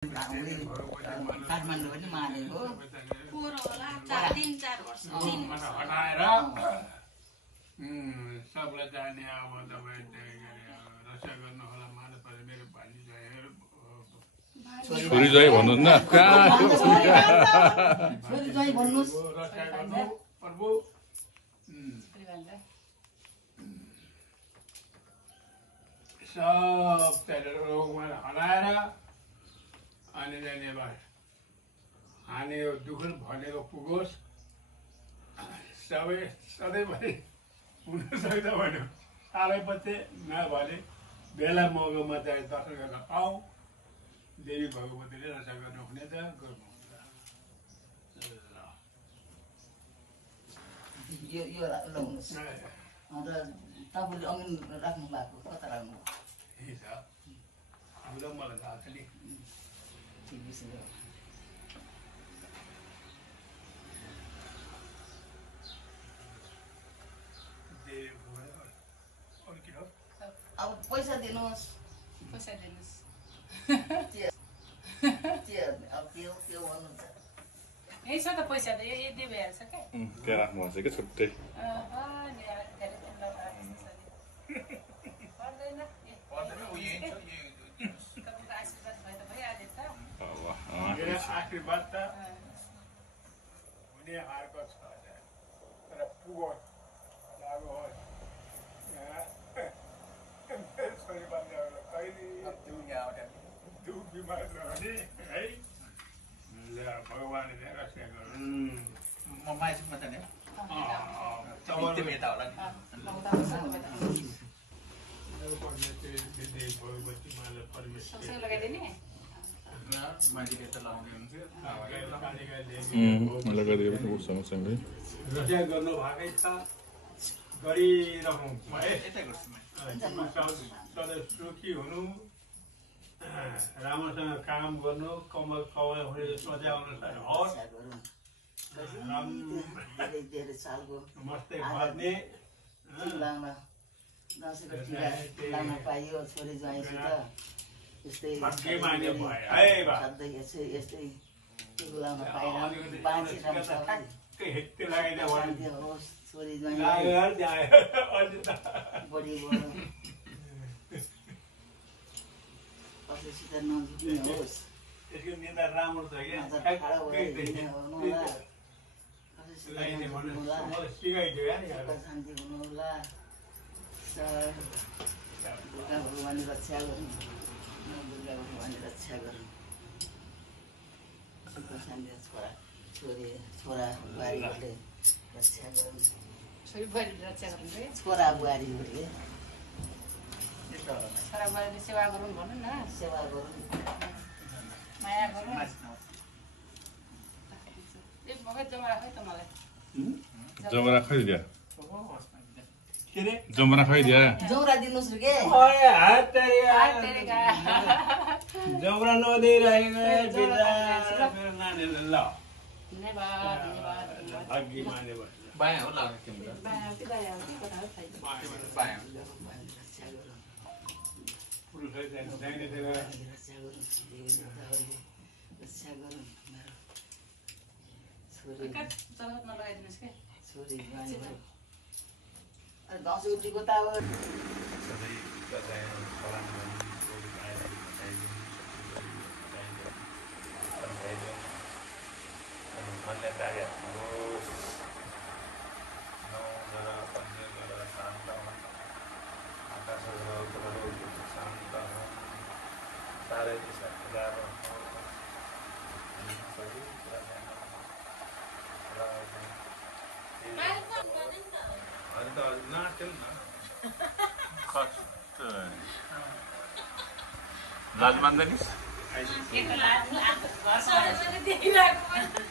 काठमाडौँ पनि मानेको हटाएर सबलाई जाने अब तपाईँ रक्षा गर्नु होला माने परे मेरो भान्जी छोरी ज्वाइँ भन्नुहोस् न छोरी ज्वाइँ भन्नुहोस् रक्षा गर्नु प्रभु सब उहाँलाई हटाएर अनि जाने भयो हाने यो दुःख भनेको पुगोस् सबै सधैँभरि हुन सक्छ भन्यो सालैपछि नभने बेला मौकामा चाहिँ दर्शन गर्न पाऊँ देवी भगवतीले रक्षा गर्नु हुनेछ गर्नुहुन्छ यो लाउनुहोस् र तपाईँले अघि राख्नु भएको कता राख्नु यही छ हामीलाई मलाई थाहा छ नि ठिक विषय हो अब पैसा दिनुहोस् अब के भन्नुहुन्छ यही छ त पैसा त यदि भइहाल्छ क्या त्यहाँ राख्नु भएको छ क्या छुट्टै आशीर्वाद त हुने हारको छ तर पुगोस् लागु होस् दुख बिमार नहुने है भगवानले रक्षा गर्नु म मान्छेमा त नि लगाइदिने मान्छेले त लाउने हुन्छ मलाई गरिदियो भने सँगसँगै रक्षा गर्नु भएकै छ गरिरहनु है यतै गर्छु सधैँ सुखी हुनु राम्रोसँग काम गर्नु कमल कमाइ हुने सोचे अनुसार होस् धेरै सालको मस्तै बस्ने लाउन दसैँको टिका लाउन पाइयो छोरी ज्वाइँसित यस्तै सधैँ यस्तै टिका लाउन पाएर होस् छोरी ज्वाइँ बढी बढो कसैसित नजिक्ने होस् यसको नेता राम्रो छ क्या सिकाइदियो शान्ति हुनुहोला दुर्गा भगवान्ले रक्षा गरौँ दुर्गा भगवान्ले रक्षा गरौँ सुख शान्ति छोरा बुहारीहरूले रक्षा गरौँ छोरी बुहारीले रक्षा गर्नु है छोरा बुहारीहरूले छोरा बुहारीले सेवा गरौँ भनौँ न सेवा गरौँ माया गरौँ एक भगत जमरा खै त मलाई जमरा खैदिया जमरा खैदिया जौरा दिनुहोस् के जमरा नदिइरहेको नानीहरूले ल भाग्य माने बायाँ हो लाग्ने के जगत नलगाइदिनुहोस् क्या छोरी दसैँ उठीको त अब लाज मान्दैनिस् एक लाख घर